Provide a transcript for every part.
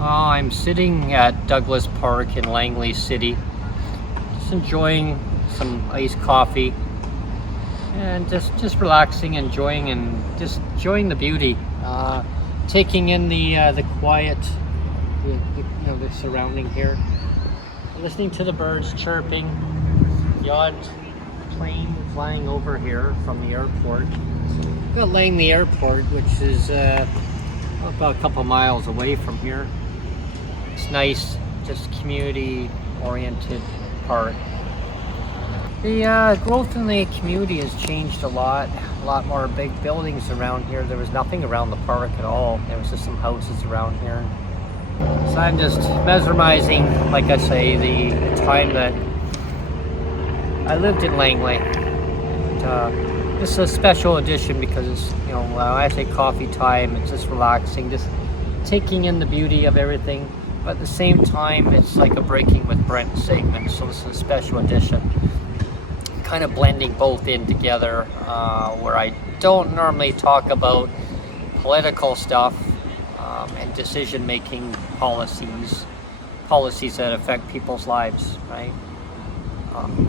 I'm sitting at Douglas Park in Langley City, just enjoying some iced coffee and just relaxing, enjoying the beauty, taking in the quiet, the surrounding here, listening to the birds chirping, the odd plane flying over here from the airport. We've got Langley Airport, which is about a couple miles away from here. It's nice, just community-oriented park. The growth in the community has changed a lot more big buildings around here. There was nothing around the park at all. There was just some houses around here. So I'm just mesmerizing, like I say, the time that I lived in Langley. This is a special edition because it's, when I say coffee time, it's just relaxing, just taking in the beauty of everything. But at the same time, it's like a Breaking with Brent segment, so this is a special edition. Kind of blending both in together, where I don't normally talk about political stuff and decision-making policies that affect people's lives, right?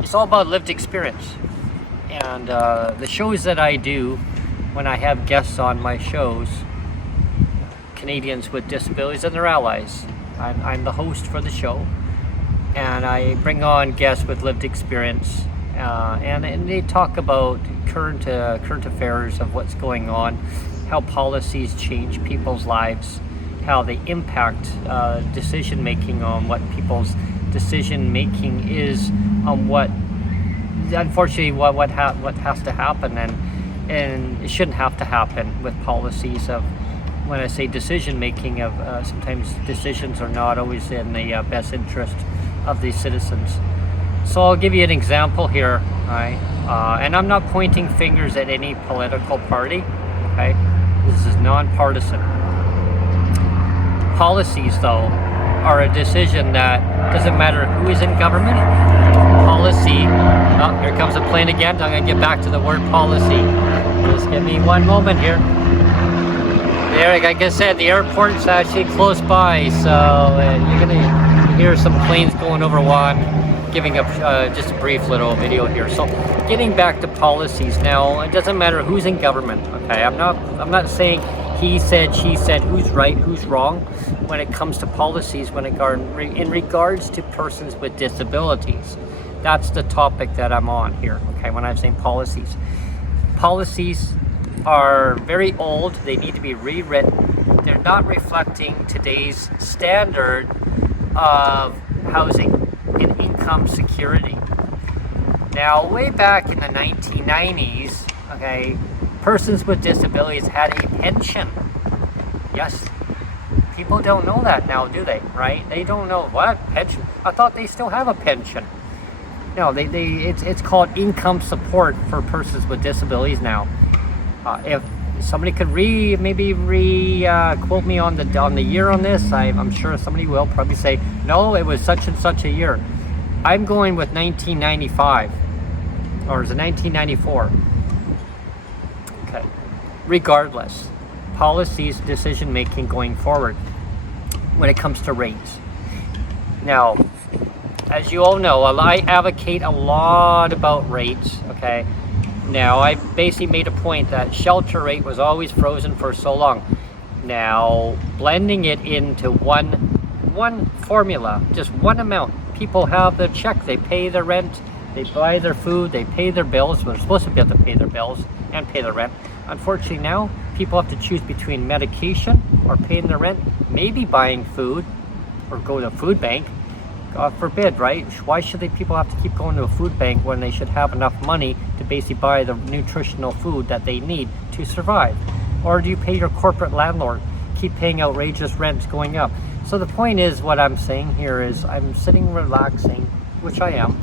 It's all about lived experience. And the shows that I do, when I have guests on my shows, Canadians with disabilities and their allies, I'm the host for the show, and I bring on guests with lived experience, and they talk about current affairs of what's going on, how policies change people's lives, how they impact decision making, on what people's decision making is, on what unfortunately what has to happen, and it shouldn't have to happen with policies of. When I say decision making, of sometimes decisions are not always in the best interest of the citizens. So I'll give you an example here, right? And I'm not pointing fingers at any political party, okay? This is non-partisan. Policies, though, are a decision that doesn't matter who is in government. Policy, oh, here comes a plane again. I'm gonna get back to the word policy. Just give me one moment here. There, like I said, the airport's actually close by, so you're gonna hear some planes going over while I'm giving up just a brief little video here. So, getting back to policies now, it doesn't matter who's in government. Okay, I'm not saying he said, she said, who's right, who's wrong when it comes to policies. In regards to persons with disabilities, that's the topic that I'm on here. Okay, when I'm saying policies are very old. They need to be rewritten. They're not reflecting today's standard of housing and income security. Now, way back in the 1990s, okay, persons with disabilities had a pension. Yes, people don't know that now, do they? Right? They don't know what pension. I thought they still have a pension. No, it's called income support for persons with disabilities now. If somebody could quote me on the year on this, I'm sure somebody will probably say, no, it was such and such a year. I'm going with 1995, or is it 1994? Okay. Regardless, policies, decision making going forward when it comes to rates. Now, as you all know, I advocate a lot about rates, okay? Now, I basically made a point that shelter rate was always frozen for so long. Now, blending it into one formula, just one amount. People have their check, they pay their rent, they buy their food, they pay their bills. They're supposed to be able to pay their bills and pay their rent. Unfortunately now, people have to choose between medication or paying their rent, maybe buying food or go to a food bank. God forbid, right? Why should people have to keep going to a food bank when they should have enough money to basically buy the nutritional food that they need to survive? Or do you pay your corporate landlord, keep paying outrageous rents going up? So the point is, what I'm saying here is I'm sitting relaxing, which I am,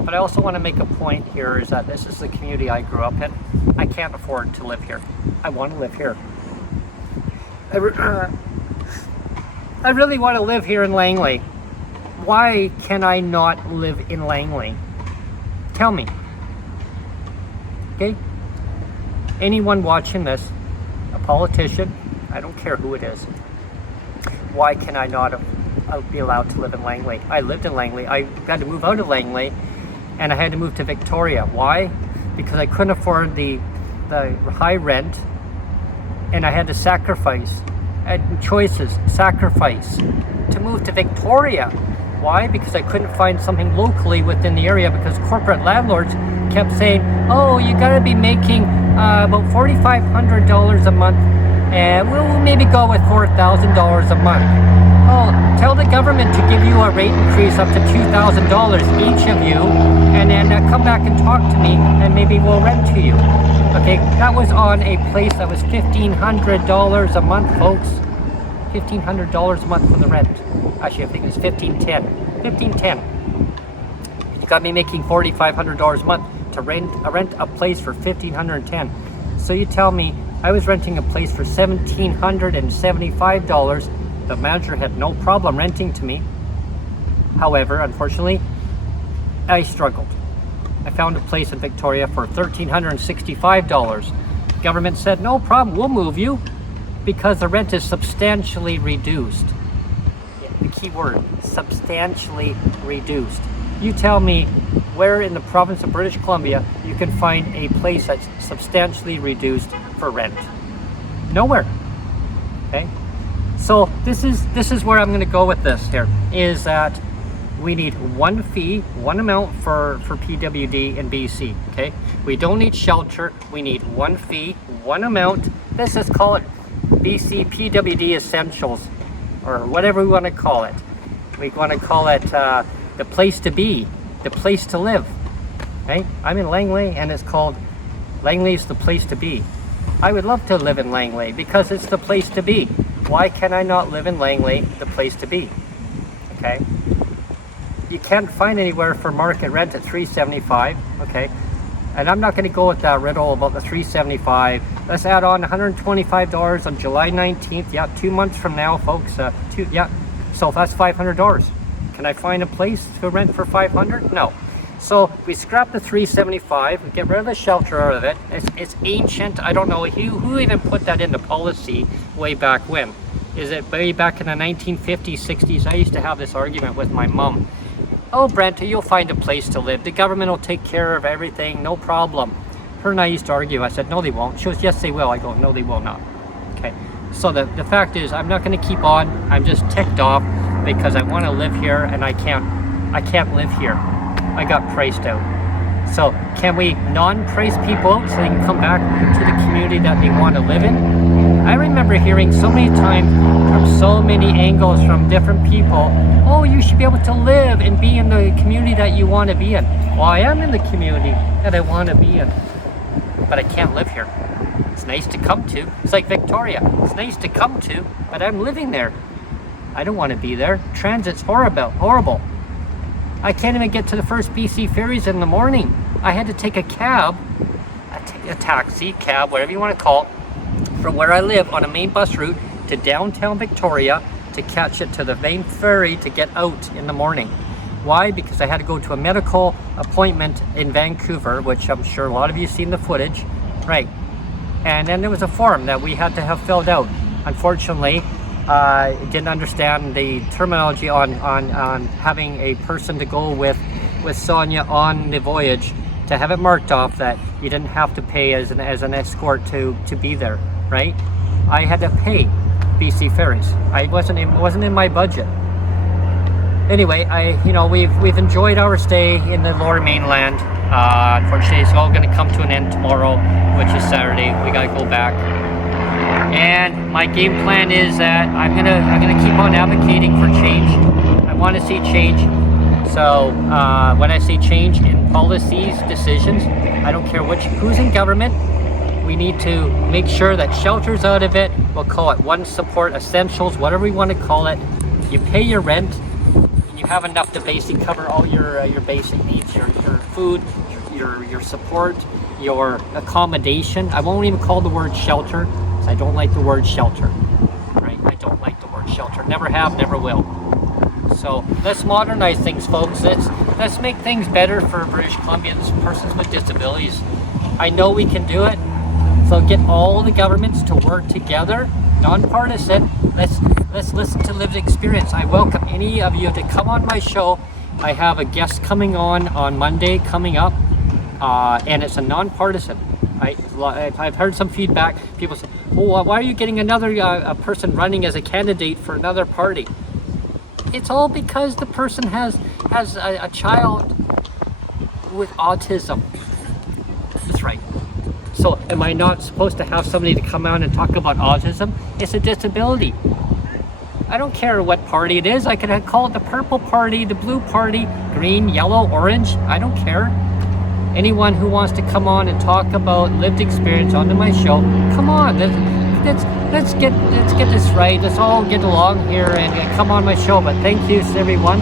but I also want to make a point here is that this is the community I grew up in. I can't afford to live here. I want to live here. I really want to live here in Langley. Why can I not live in Langley? Tell me. Okay? Anyone watching this, a politician, I don't care who it is, why can I not be allowed to live in Langley? I lived in Langley. I had to move out of Langley, and I had to move to Victoria. Why? Because I couldn't afford the high rent, and I had to sacrifice. I had choices, sacrifice, to move to Victoria. Why? Because I couldn't find something locally within the area, because corporate landlords kept saying, oh, you gotta be making about $4,500 a month, and we'll maybe go with $4,000 a month. Oh, tell the government to give you a rate increase up to $2,000 each of you, and then come back and talk to me, and maybe we'll rent to you. Okay, that was on a place that was $1,500 a month, folks. $1,500 a month for the rent. Actually, I think it was $1,510. $1,510. You got me making $4,500 a month to rent a place for $1,510. So you tell me I was renting a place for $1,775. The manager had no problem renting to me. However, unfortunately, I struggled. I found a place in Victoria for $1,365. The government said, no problem, we'll move you, because the rent is substantially reduced. The key word, substantially reduced. You tell me where in the province of British Columbia you can find a place that's substantially reduced for rent. Nowhere. Okay? So this is where I'm going to go with this here, is that we need one fee, one amount for PWD in BC. Okay? We don't need shelter. We need one fee, one amount. Let's just call it BC PWD Essentials, or whatever we want to call it. We want to call it the place to be, the place to live. Okay? I'm in Langley, and it's called Langley's the place to be. I would love to live in Langley because it's the place to be. Why can I not live in Langley, the place to be? Okay? You can't find anywhere for market rent at $375. Okay? And I'm not going to go with that riddle about the $375. Let's add on $125 on July 19th. Yeah, 2 months from now, folks. So that's $500. Can I find a place to rent for $500? No. So we scrap the $375. We get rid of the shelter out of it. It's ancient. I don't know who even put that into policy way back when. Is it way back in the 1950s, 60s? I used to have this argument with my mom. Oh, Brent, you'll find a place to live. The government will take care of everything, no problem. Her and I used to argue. I said, no, they won't. She goes, yes, they will. I go, no, they will not. Okay. So the fact is, I'm not going to keep on. I'm just ticked off because I want to live here, and I can't live here. I got priced out. So can we non-price people out so they can come back to the community that they want to live in? I remember hearing so many times from so many angles from different people, oh, you should be able to live and be in the community that you want to be in. Well, I am in the community that I want to be in, but I can't live here. It's nice to come to. It's like Victoria. It's nice to come to, but I'm living there. I don't want to be there. Transit's horrible. I can't even get to the first BC ferries in the morning. I had to take a cab, a taxi, cab, whatever you want to call it, from where I live on a main bus route to downtown Victoria to catch it to the main ferry to get out in the morning. Why? Because I had to go to a medical appointment in Vancouver, which I'm sure a lot of you have seen the footage, right? And then there was a form that we had to have filled out. Unfortunately, didn't understand the terminology on having a person to go with Sonjia on the voyage, to have it marked off that you didn't have to pay as an escort to be there, right? I had to pay BC ferries. It wasn't in my budget. Anyway, we've enjoyed our stay in the Lower Mainland. Unfortunately, it's all going to come to an end tomorrow, which is Saturday. We got to go back. And my game plan is that I'm gonna keep on advocating for change. I want to see change. So when I say change in policies, decisions, I don't care who's in government. We need to make sure that shelter's out of it. We'll call it one support essentials, whatever we want to call it. You pay your rent, and you have enough to basically cover all your basic needs, your food, your support, your accommodation. I won't even call the word shelter. I don't like the word shelter, right? I don't like the word shelter. Never have, never will. So let's modernize things, folks. Let's make things better for British Columbians, persons with disabilities. I know we can do it. So get all the governments to work together nonpartisan. Let's listen to lived experience. I welcome any of you to come on my show. I have a guest coming on Monday coming up, and it's a nonpartisan. I've heard some feedback. People say, "Oh, why are you getting another a person running as a candidate for another party?" It's all because the person has a child with autism. That's right. So am I not supposed to have somebody to come out and talk about autism? It's a disability. I don't care what party it is. I could call it the purple party, the blue party, green, yellow, orange. I don't care. Anyone who wants to come on and talk about lived experience onto my show, come on. Let's get this right. Let's all get along here and come on my show. But thank you to everyone.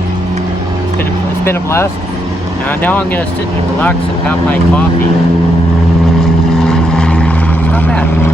It's been a blast. Now I'm gonna sit and relax and have my coffee. It's not bad.